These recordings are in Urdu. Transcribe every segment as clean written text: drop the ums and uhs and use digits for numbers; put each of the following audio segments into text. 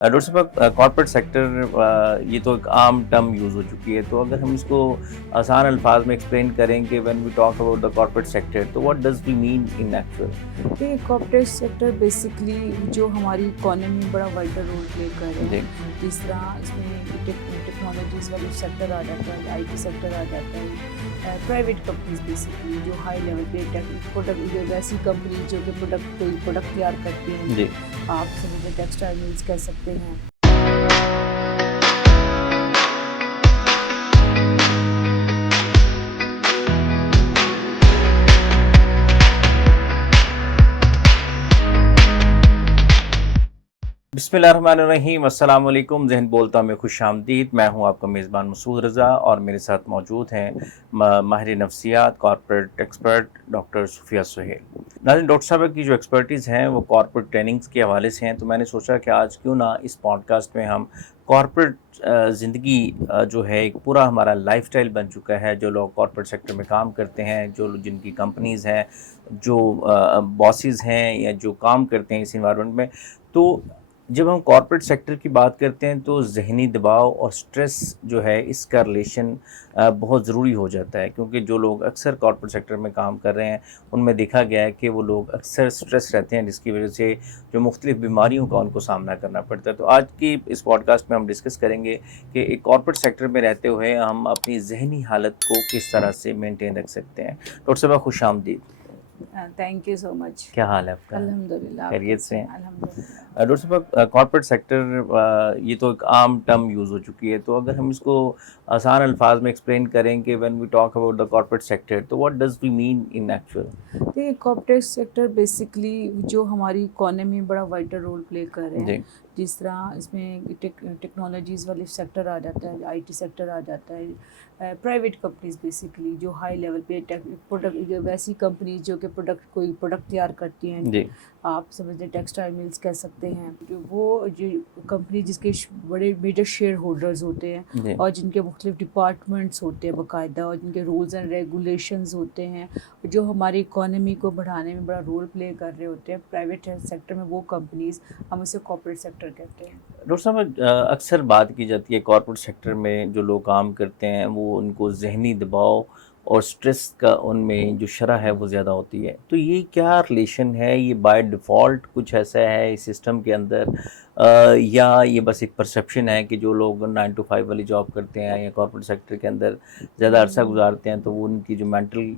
ڈاکٹر صاحب کارپوریٹ سیکٹر یہ تو ایک عام ٹرم یوز ہو چکی ہے، تو اگر ہم اس کو آسان الفاظ میں ایکسپلین کریں کہ when we talk about the corporate sector تو what does we mean in actual? یہ کارپوریٹ سیکٹر بیسکلی جو ہماری اکانومی میں بڑا وائٹل رول پلے کر رہے جی ہیں. جس طرح اس میں ٹیکنالوجیز والی سیکٹر آ جاتا ہے, آئی ٹی سیکٹر آ جاتا ہے, پرائیویٹ کمپنیز بیسکلی جو ہائی لیول پہ پروڈکٹ, ویسی کمپنیز جو کہ کوئی پروڈکٹ تیار کرتی ہیں, جی آپ سمجھے ٹیکسٹائل ملز کہہ سکتے ہیں. بسم اللہ الرحمن الرحیم. السلام علیکم. ذہن بولتا میں خوش آمدید. میں ہوں آپ کا میزبان مسعود رضا اور میرے ساتھ موجود ہیں ماہر نفسیات کارپوریٹ ایکسپرٹ ڈاکٹر صوفیہ سہیل. ناظرین, ڈاکٹر صاحب کی جو ایکسپرٹیز ہیں وہ کارپوریٹ ٹریننگز کے حوالے سے ہیں, تو میں نے سوچا کہ آج کیوں نہ اس پوڈ کاسٹ میں ہم کارپوریٹ زندگی جو ہے ایک پورا ہمارا لائف اسٹائل بن چکا ہے, جو لوگ کارپوریٹ سیکٹر میں کام کرتے ہیں, جن کی کمپنیز ہیں, جو باسز ہیں یا جو کام کرتے ہیں اس انوائرمنٹ میں, تو جب ہم کارپوریٹ سیکٹر کی بات کرتے ہیں تو ذہنی دباؤ اور سٹریس جو ہے اس کا ریلیشن بہت ضروری ہو جاتا ہے, کیونکہ جو لوگ اکثر کارپوریٹ سیکٹر میں کام کر رہے ہیں ان میں دیکھا گیا ہے کہ وہ لوگ اکثر سٹریس رہتے ہیں, جس کی وجہ سے جو مختلف بیماریوں کا ان کو سامنا کرنا پڑتا ہے. تو آج کی اس پوڈ کاسٹ میں ہم ڈسکس کریں گے کہ ایک کارپوریٹ سیکٹر میں رہتے ہوئے ہم اپنی ذہنی حالت کو کس طرح سے مینٹین رکھ سکتے ہیں. ڈاکٹر صاحب خوش آمدید. تھینک یو سو مچ. کیا حال ہے آپ کا؟ الحمد للہ. خیریت سے ہیں؟ الحمد للہ. ڈاکٹر صاحب کارپوریٹ سیکٹر یہ تو ایک عام ٹرم یوز ہو چکی ہے, تو اگر ہم اس کو آسان الفاظ میں ایکسپلین کریں کہ when we talk about the corporate sector تو what does we mean in actual? دیکھیے کارپوریٹ سیکٹر بیسکلی جو ہماری اکانومی میں بڑا وائٹل رول پلے کر رہے ہیں. جی جس طرح اس میں ٹیکنالوجیز والی سیکٹر آ جاتا ہے, آئی ٹی سیکٹر آ جاتا ہے, پرائیویٹ کمپنیز بیسکلی جو ہائی لیول پہ پروڈکٹ, ویسی کمپنیز جو کہ کوئی پروڈکٹ تیار کرتی ہیں, جی آپ سمجھتے ٹیکسٹائل ملز کہہ سکتے ہیں, وہ جو کمپنی جس کے بڑے میجر شیئر ہولڈرز ہوتے ہیں جی اور جن کے مختلف ڈپارٹمنٹس ہوتے ہیں باقاعدہ, اور جن کے رولز اینڈ ریگولیشنز ہوتے ہیں جو ہماری اکانومی کو بڑھانے میں بڑا رول پلے کر رہے ہوتے ہیں پرائیویٹ سیکٹر میں, وہ کمپنیز ہم اسے کارپوریٹ سیکٹر کہتے ہیں. ڈاکٹر صاحب اکثر بات کی جاتی ہے کارپوریٹ سیکٹر میں جو لوگ کام کرتے ہیں وہ ان کو ذہنی دباؤ اور سٹریس کا ان میں جو شرح ہے وہ زیادہ ہوتی ہے, تو یہ کیا ریلیشن ہے؟ یہ بائی ڈیفالٹ کچھ ایسا ہے اس سسٹم کے اندر یا یہ بس ایک پرسیپشن ہے کہ جو لوگ 9 to 5 والی جاب کرتے ہیں یا کارپوریٹ سیکٹر کے اندر زیادہ عرصہ گزارتے ہیں تو وہ ان کی جو مینٹل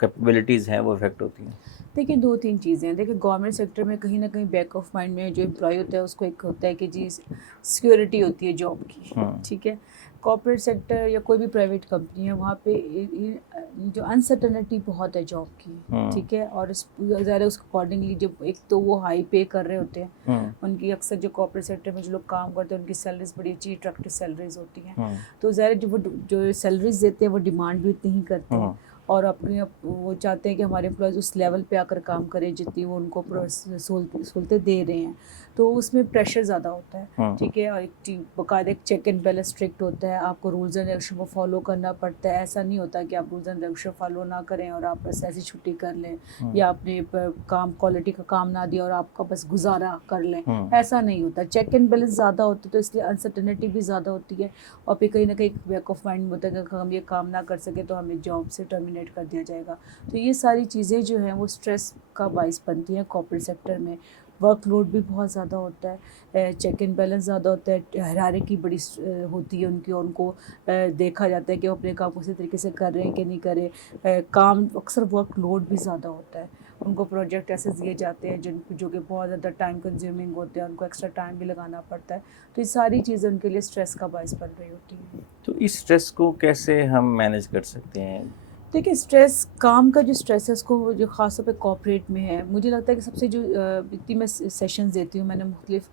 کیپیبلٹیز ہیں وہ افیکٹ ہوتی ہیں؟ دیکھیں دو تین چیزیں ہیں. دیکھیں گورنمنٹ سیکٹر میں کہیں نہ کہیں بیک آف مائنڈ میں جو امپلائی ہوتا ہے اس کو ایک ہوتا ہے کہ جی سیکیورٹی ہوتی ہے جاب کی, ٹھیک ہے. کارپوریٹ سیکٹر یا کوئی بھی پرائیویٹ کمپنی ہے وہاں پہ جو انسرٹنٹی بہت ہے جاب کی, ٹھیک ہے, اور ظاہر ہے اس اکارڈنگلی جب ایک تو وہ ہائی پے کر رہے ہوتے ہیں, ان کی اکثر جو کارپوریٹ سیکٹر میں جو لوگ کام کرتے ہیں ان کی سیلریز بڑی اچھی اٹریکٹیو سیلریز ہوتی ہیں, تو ظاہر ہے جو سیلریز دیتے ہیں وہ ڈیمانڈ بھی اتنی ہی کرتے ہیں, اور اپنے وہ چاہتے ہیں کہ ہمارے امپلائیز اس لیول پہ آ کر کام کریں جتنی وہ ان کو سہولتیں دے رہے ہیں, تو اس میں پریشر زیادہ ہوتا ہے, ٹھیک ہے. اور ایک باقاعدہ ایک چیک اینڈ بیلنس اسٹرکٹ ہوتا ہے, آپ کو رولز اینڈ ریگولیشن کو فالو کرنا پڑتا ہے. ایسا نہیں ہوتا کہ آپ رولز اینڈ ریگولیشن فالو نہ کریں اور آپ بس ایسی چھٹی کر لیں, یا آپ نے کام کوالٹی کا کام نہ دیا اور آپ کا بس گزارا کر لیں, ایسا نہیں ہوتا. چیک اینڈ بیلنس زیادہ ہوتا ہے تو اس لیے انسرٹنٹی بھی زیادہ ہوتی ہے, اور پھر کہیں نہ کہیں بیک آف مائنڈ ہوتا ہے کہ اگر ہم یہ کام نہ کر سکے تو ہمیں جاب سے ٹرمینیٹ کر دیا جائے گا. تو یہ ساری چیزیں جو ہیں وہ سٹریس کا باعث بنتی ہیں کارپوریٹ سیکٹر میں. ورک لوڈ بھی بہت زیادہ ہوتا ہے, چیک اینڈ بیلنس زیادہ ہوتا ہے, ہرارکی بڑی ہوتی ہے ان کی, اور ان کو دیکھا جاتا ہے کہ وہ اپنے کام کو اسی طریقے سے کر رہے ہیں کہ نہیں کر رہے. کام اکثر ورک لوڈ بھی زیادہ ہوتا ہے, ان کو پروجیکٹ ایسے دیے جاتے ہیں جو کہ بہت زیادہ ٹائم کنزیومنگ ہوتے ہیں, ان کو ایکسٹرا ٹائم بھی لگانا پڑتا ہے, تو یہ ساری چیزیں ان کے لیے سٹریس کا باعث بن رہی ہوتی ہیں. تو اس سٹریس کو کیسے ہم مینیج کر سکتے ہیں؟ دیکھیں اسٹریس, کام کا جو اسٹریس ہے اس کو جو خاص طور پہ کارپوریٹ میں ہے, مجھے لگتا ہے کہ سب سے جو اتنی میں سیشنز دیتی ہوں, میں نے مختلف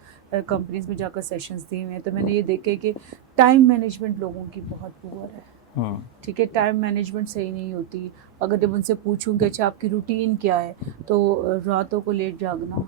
کمپنیز میں جا کر سیشنز دیے ہوئے ہیں, تو میں نے یہ دیکھا کہ ٹائم مینجمنٹ لوگوں کی بہت پور ہے, ٹھیک ہے. ٹائم مینجمنٹ صحیح نہیں ہوتی. اگر جب ان سے پوچھوں کہ اچھا آپ کی روٹین کیا ہے, تو راتوں کو لیٹ جاگنا,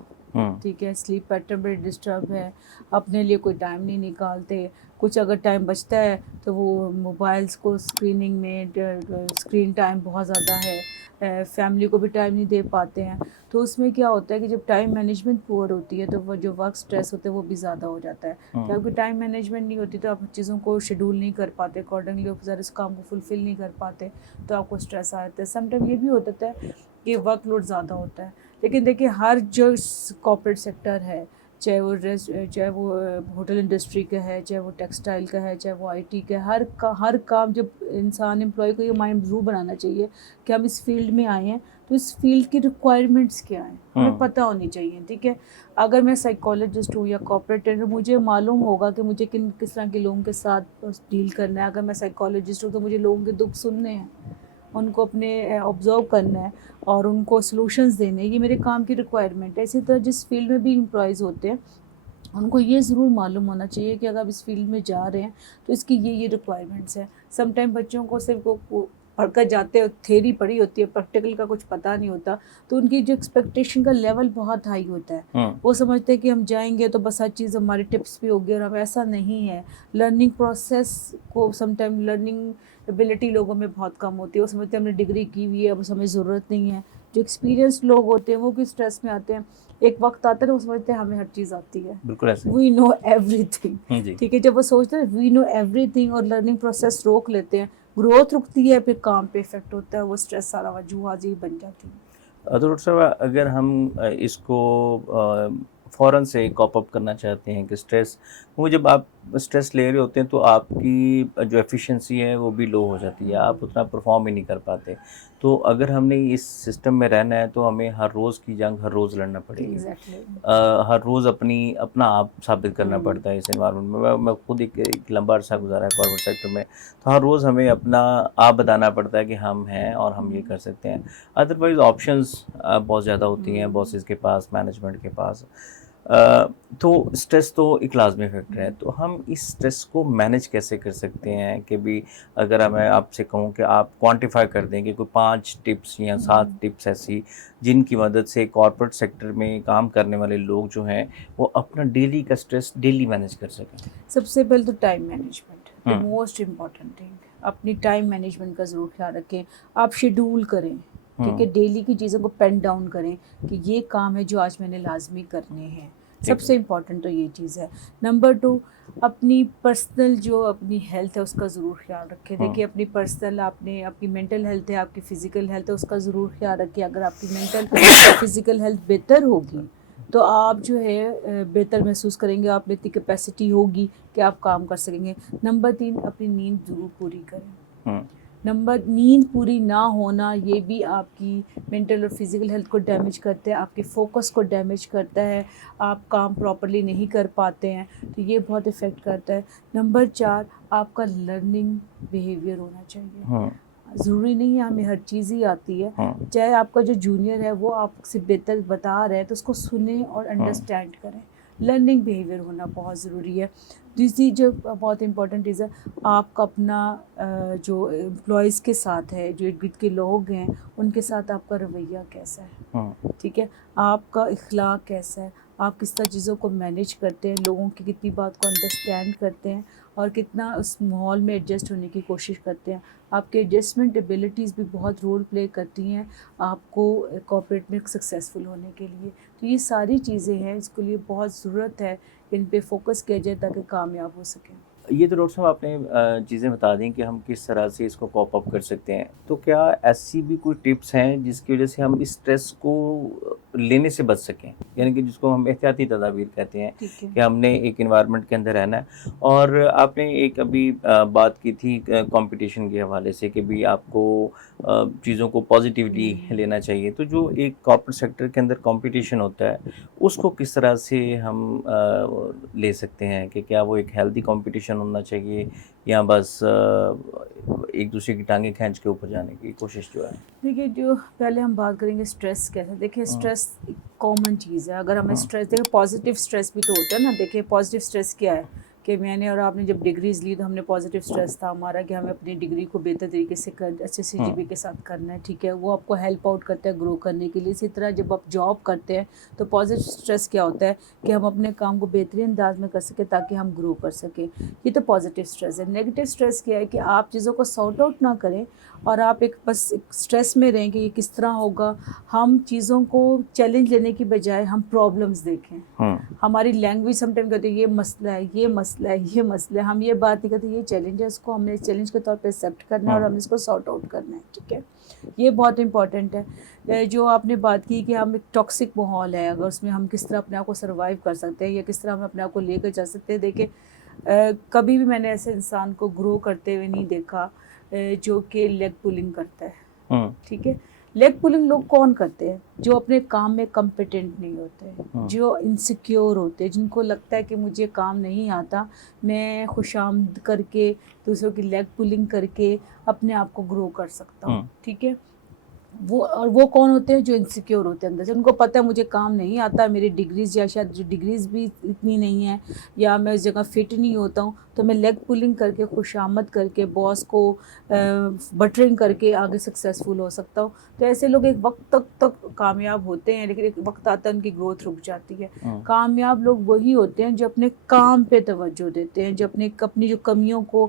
ٹھیک ہے, سلیپ پیٹرن بڑے ڈسٹرب ہے, اپنے لیے کوئی ٹائم نہیں نکالتے, کچھ اگر ٹائم بچتا ہے تو وہ موبائلس کو اسکریننگ میں اسکرین ٹائم بہت زیادہ ہے, فیملی کو بھی ٹائم نہیں دے پاتے ہیں. تو اس میں کیا ہوتا ہے کہ جب ٹائم مینجمنٹ پور ہوتی ہے تو وہ جو ورک اسٹریس ہوتا ہے وہ بھی زیادہ ہو جاتا ہے. کہ آپ کی ٹائم مینجمنٹ نہیں ہوتی تو آپ چیزوں کو شیڈول نہیں کر پاتے اکارڈنگلی, ذرا اس کام کو فلفل نہیں کر پاتے تو آپ کو اسٹریس آ جاتا ہے. سم ٹائم یہ بھی ہوتا ہے کہ ورک لوڈ زیادہ ہوتا ہے. لیکن دیکھیے ہر جو کارپوریٹ سیکٹر ہے, چاہے وہ ہوٹل انڈسٹری کا ہے, چاہے وہ ٹیکسٹائل کا ہے, چاہے وہ آئی ٹی کا ہے, ہر کام جب انسان امپلائی کو یہ مائنڈ ضرور بنانا چاہیے کہ ہم اس فیلڈ میں آئے ہیں تو اس فیلڈ کی ریکوائرمنٹس کیا ہیں ہمیں پتہ ہونی چاہیے. ٹھیک ہے, اگر میں سائیکالوجسٹ ہوں یا کارپوریٹ ٹرینر, مجھے معلوم ہوگا کہ مجھے کس طرح کے لوگوں کے ساتھ ڈیل کرنا ہے. اگر میں سائیکالوجسٹ ہوں تو مجھے لوگوں کے دکھ سننے ہیں, ان کو اپنے آبزرو کرنا ہے اور ان کو سلوشنز دینے, یہ میرے کام کی ریکوائرمنٹ ہے. اسی طرح جس فیلڈ میں بھی امپلائیز ہوتے ہیں ان کو یہ ضرور معلوم ہونا چاہیے کہ اگر آپ اس فیلڈ میں جا رہے ہیں تو اس کی یہ ریکوائرمنٹس ہیں. سم ٹائم بچوں کو صرف پڑھ کر جاتے ہیں, تھیوری پڑھی ہوتی ہے, پریکٹیکل کا کچھ پتہ نہیں ہوتا, تو ان کی جو ایکسپیکٹیشن کا لیول بہت ہائی ہوتا ہے. وہ سمجھتے ہیں کہ ہم جائیں گے تو بس ہر چیز ہماری ٹپس بھی ہوگی, اور ہمیں ایسا نہیں ہے. لرننگ پروسیس کو سم ٹائم لرننگ ایبلٹی لوگوں میں بہت کم ہوتی ہے. وہ سمجھتے ہیں ہم نے ڈگری کی ہوئی ہے, اب ہمیں ضرورت نہیں ہے. جو ایکسپیرینس لوگ ہوتے ہیں وہ بھی اسٹریس میں آتے ہیں. ایک وقت آتا ہے وہ سمجھتے ہیں ہمیں ہر چیز آتی ہے, بالکل ایسے وی نو ایوری تھنگ. جی ٹھیک ہے, جب وہ سوچتے ہیں وی نو ایوری تھنگ اور لرننگ پروسیس روک لیتے ہیں, گروتھ رکتی ہے, پھر کام پہ افیکٹ ہوتا ہے, وہ اسٹریس سارا وجوہات ہی بن جاتی ہے. ڈاکٹر صاحب, اگر ہم اس کو فوراً سے کاپ اپ کرنا چاہتے ہیں کہ اسٹریس, وہ جب آپ اسٹریس لے رہے ہوتے ہیں تو آپ کی جو ایفیشنسی ہے وہ بھی لو ہو جاتی ہے, آپ اتنا پرفارم ہی نہیں کر پاتے. تو اگر ہم نے اس سسٹم میں رہنا ہے تو ہمیں ہر روز کی جنگ ہر روز لڑنا پڑے گی. ہر روز اپنا آپ ثابت کرنا پڑتا ہے اس انوائرمنٹ میں. میں خود ایک لمبا عرصہ گزارا ہے کارپوریٹ سیکٹر میں, تو ہر روز ہمیں اپنا آپ بتانا پڑتا ہے کہ ہم ہیں اور ہم یہ کر سکتے ہیں. ادروائز آپشنز بہت زیادہ ہوتی ہیں باسز کے پاس, مینجمنٹ کے پاس. تو اسٹریس تو ایک لازمی فیکٹر ہے. تو ہم اس اسٹریس کو مینیج کیسے کر سکتے ہیں کہ بھی اگر میں آپ سے کہوں کہ آپ کوانٹیفائی کر دیں کہ کوئی 5 ٹپس یا 7 ٹپس ایسی جن کی مدد سے کارپوریٹ سیکٹر میں کام کرنے والے لوگ جو ہیں وہ اپنا ڈیلی کا اسٹریس ڈیلی مینیج کر سکیں. سب سے پہلے تو time management, the most important thing. اپنی ٹائم مینجمنٹ کا ضرور خیال رکھیں. آپ شیڈول کریں, ٹھیک ہے, ڈیلی کی چیزوں کو پین ڈاؤن کریں کہ یہ کام ہے جو آج میں نے لازمی کرنے ہیں. سب سے امپورٹنٹ تو یہ چیز ہے. نمبر 2, اپنی پرسنل جو اپنی ہیلتھ ہے اس کا ضرور خیال رکھیں. دیکھیے اپنی پرسنل آپ کی مینٹل ہیلتھ ہے, آپ کی فزیکل ہیلتھ ہے, اس کا ضرور خیال رکھیں. اگر آپ کی مینٹل فزیکل ہیلتھ بہتر ہوگی تو آپ جو ہے بہتر محسوس کریں گے, آپ میں اتنی کیپیسٹی ہوگی کہ آپ کام کر سکیں گے. نمبر 3, اپنی نیند ضرور پوری کریں. نیند پوری نہ ہونا یہ بھی آپ کی مینٹل اور فزیکل ہیلتھ کو ڈیمیج کرتا ہے, آپ کے فوکس کو ڈیمیج کرتا ہے, آپ کام پراپرلی نہیں کر پاتے ہیں, تو یہ بہت افیکٹ کرتا ہے. نمبر 4, آپ کا لرننگ بیہیویئر ہونا چاہیے. ضروری نہیں ہے ہمیں ہر چیز ہی آتی ہے. چاہے آپ کا جو جونیئر ہے وہ آپ سے بہتر بتا رہا ہے تو اس کو سنیں اور انڈرسٹینڈ کریں. لرننگ بیہیویئر ہونا بہت ضروری ہے. دوسری جو بہت امپورٹنٹ چیز ہے, آپ کا اپنا جو امپلائیز کے ساتھ ہے, جو ارد گرد کے لوگ ہیں ان کے ساتھ آپ کا رویہ کیسا ہے. ٹھیک ہے, آپ کا اخلاق کیسا ہے, آپ کس طرح چیزوں کو مینیج کرتے ہیں, لوگوں کی کتنی بات کو انڈرسٹینڈ کرتے ہیں اور کتنا اس ماحول میں ایڈجسٹ ہونے کی کوشش کرتے ہیں. آپ کے ایڈجسٹمنٹ ایبلٹیز بھی بہت رول پلے کرتی ہیں آپ کو کارپوریٹ میں سکسیزفل ہونے کے لیے. تو یہ ساری چیزیں ہیں, اس کے لیے بہت ضرورت ہے ان پہ فوکس کیا جائے تاکہ کامیاب ہو سکیں. یہ تو ڈاکٹر صاحب آپ نے چیزیں بتا دیں کہ ہم کس طرح سے اس کو کوپ اپ کر سکتے ہیں. تو کیا ایسی بھی کوئی ٹپس ہیں جس کی وجہ سے ہم اس اسٹریس کو لینے سے بچ سکیں, یعنی کہ جس کو ہم احتیاطی تدابیر کہتے ہیں کہ ہم نے ایک انوائرمنٹ کے اندر رہنا ہے. اور آپ نے ایک ابھی بات کی تھی کمپٹیشن کے حوالے سے کہ بھی آپ کو چیزوں کو پازیٹیولی لینا چاہیے. تو جو ایک کارپوریٹ سیکٹر کے اندر کمپٹیشن ہوتا ہے اس کو کس طرح سے ہم لے سکتے ہیں, کہ کیا وہ ایک ہیلدی کمپٹیشن ہونا چاہیے یا بس ایک دوسرے کی ٹانگیں کھینچ کے اوپر جانے کی کوشش جو ہے. دیکھیے جو پہلے ہم بات کریں گے اسٹریس کیسے. دیکھیے اسٹریس ایک کامن چیز ہے. اگر ہمیں اسٹریس, دیکھیں پازیٹیو اسٹریس بھی تو ہوتا ہے نا. دیکھیے پازیٹیو اسٹریس کیا ہے کہ میں نے اور آپ نے جب ڈگریز لی تو ہم نے پازیٹیو اسٹریس تھا ہمارا کہ ہمیں اپنی ڈگری کو بہتر طریقے سے اچھے CGPA کے ساتھ کرنا ہے, ٹھیک ہے, وہ آپ کو ہیلپ آؤٹ کرتا ہے گرو کرنے کے لیے. اسی طرح جب آپ جاب کرتے ہیں تو پازیٹیو اسٹریس کیا ہوتا ہے کہ ہم اپنے کام کو بہترین انداز میں کر سکیں تاکہ ہم گرو کر سکیں. یہ تو پازیٹیو اسٹریس ہے. نیگیٹو اسٹریس کیا ہے کہ آپ چیزوں کو سارٹ آؤٹ نہ کریں اور آپ ایک بس اسٹریس میں رہیں کہ یہ کس طرح ہوگا. ہم چیزوں کو چیلنج لینے کی بجائے ہم پرابلمس دیکھیں. ہماری لینگویج سم ٹائم کہتے ہیں یہ مسئلہ ہے, یہ مسئلہ ہے, یہ مسئلہ ہے. ہم یہ بات نہیں کرتے یہ چیلنج ہے, اس کو ہم نے چیلنج کے طور پہ ایکسیپٹ کرنا ہے اور ہم اس کو سارٹ آؤٹ کرنا ہے, ٹھیک ہے. یہ بہت امپورٹنٹ ہے. جو آپ نے بات کی کہ ہم ایک ٹاکسک ماحول ہے, اگر اس میں ہم کس طرح اپنے آپ کو سروائیو کر سکتے ہیں یا کس طرح ہم اپنے آپ کو لے کر چل سکتے ہیں. دیکھیں کبھی بھی میں نے ایسے انسان کو گرو کرتے ہوئے نہیں دیکھا جو کہ لیگ پولنگ کرتا ہے, ٹھیک ہے. لیگ پولنگ لوگ کون کرتے ہیں؟ جو اپنے کام میں کمپیٹنٹ نہیں ہوتے, جو انسیکیور ہوتے, جن کو لگتا ہے کہ مجھے کام نہیں آتا, میں خوش آمد کر کے دوسروں کی لیگ پولنگ کر کے اپنے آپ کو گرو کر سکتا ہوں, ٹھیک ہے. وہ کون ہوتے ہیں؟ جو انسیکیور ہوتے ہیں اندر سے. ان کو پتہ ہے مجھے کام نہیں آتا, میری ڈگریز یا شاید جو ڈگریز بھی اتنی نہیں ہیں یا میں اس جگہ فٹ نہیں ہوتا ہوں, تو میں لیگ پولنگ کر کے خوش آمد کر کے باس کو بٹرنگ کر کے آگے سکسیزفل ہو سکتا ہوں. تو ایسے لوگ ایک وقت تک کامیاب ہوتے ہیں, لیکن ایک وقت آتا ہے ان کی گروتھ رک جاتی ہے. کامیاب لوگ وہی ہوتے ہیں جو اپنے کام پہ توجہ دیتے ہیں, جو اپنی جو کمیوں کو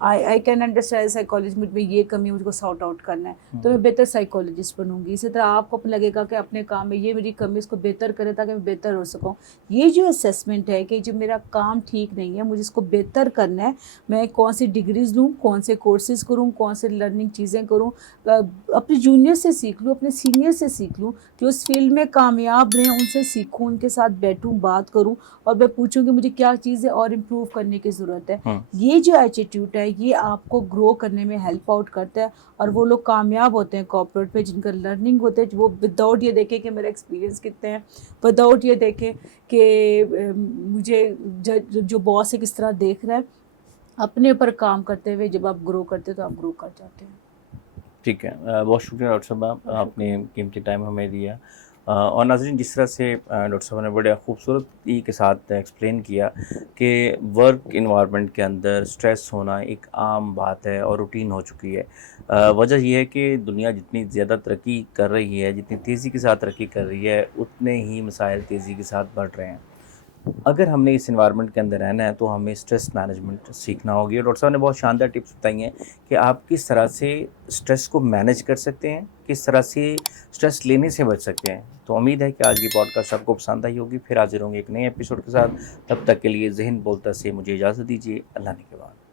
آئی کین انڈرسٹینڈ سائیکالوجی میں یہ کمی مجھ کو سارٹ آؤٹ کرنا ہے تو میں بہتر سائیکالوجسٹ بنوں گی. اسی طرح آپ کو لگے گا کہ اپنے کام میں یہ میری کمی اس کو بہتر کرے تاکہ میں بہتر ہو سکوں. یہ جو اسیسمنٹ ہے کہ جو میرا کام ٹھیک نہیں ہے مجھے اس کو بہتر کرنا ہے, میں کون سی ڈگریز لوں, کون سے کورسز کروں, کون سے لرننگ چیزیں کروں, اپنے جونیئر سے سیکھ لوں, اپنے سینئر سے سیکھ لوں, جو اس فیلڈ میں کامیاب رہیں ان سے سیکھوں, ان کے ساتھ بیٹھوں, بات کروں اور میں پوچھوں کہ مجھے کیا چیزیں اور امپروو کرنے کی ضرورت ہے. یہ جو ایٹیٹیوڈ ہے یہ آپ کو گرو کرنے میں ہیلپ آؤٹ کرتا ہے. اور وہ لوگ کامیاب ہوتے ہیں کارپوریٹ میں جن کا لرننگ ہوتا ہے, وہ وداؤٹ یہ دیکھیں کہ میرا ایکسپیرینس کتنے ہیں, وداؤٹ یہ دیکھیں کہ مجھے جو باس ہے کس طرح دیکھ رہا ہے, اپنے پر کام کرتے ہوئے جب آپ گرو کرتے ہیں تو آپ گرو کر جاتے ہیں. ٹھیک ہے, بہت شکریہ ڈاکٹر صاحبہ, آپ نے قیمتی ٹائم ہمیں دیا. اور ناظرین, جس طرح سے ڈاکٹر صاحب نے بڑے خوبصورتی کے ساتھ ایکسپلین کیا کہ ورک انوائرمنٹ کے اندر اسٹریس ہونا ایک عام بات ہے اور روٹین ہو چکی ہے. وجہ یہ ہے کہ دنیا جتنی زیادہ ترقی کر رہی ہے, جتنی تیزی کے ساتھ ترقی کر رہی ہے, اتنے ہی مسائل تیزی کے ساتھ بڑھ رہے ہیں. اگر ہم نے اس انوائرمنٹ کے اندر رہنا ہے تو ہمیں اسٹریس مینجمنٹ سیکھنا ہوگی. اور ڈاکٹر صاحب نے بہت شاندار ٹپس بتائی ہیں کہ آپ کس طرح سے اسٹریس کو مینیج کر سکتے ہیں, کس طرح سے اسٹریس لینے سے بچ سکتے ہیں. تو امید ہے کہ آج کی پوڈ کاسٹ آپ کو پسند آئی ہوگی. پھر حاضر ہوں گے ایک نئے ایپیسوڈ کے ساتھ. تب تک کے لیے ذہن بولتا سے مجھے اجازت دیجیے. اللہ نے کے بعد.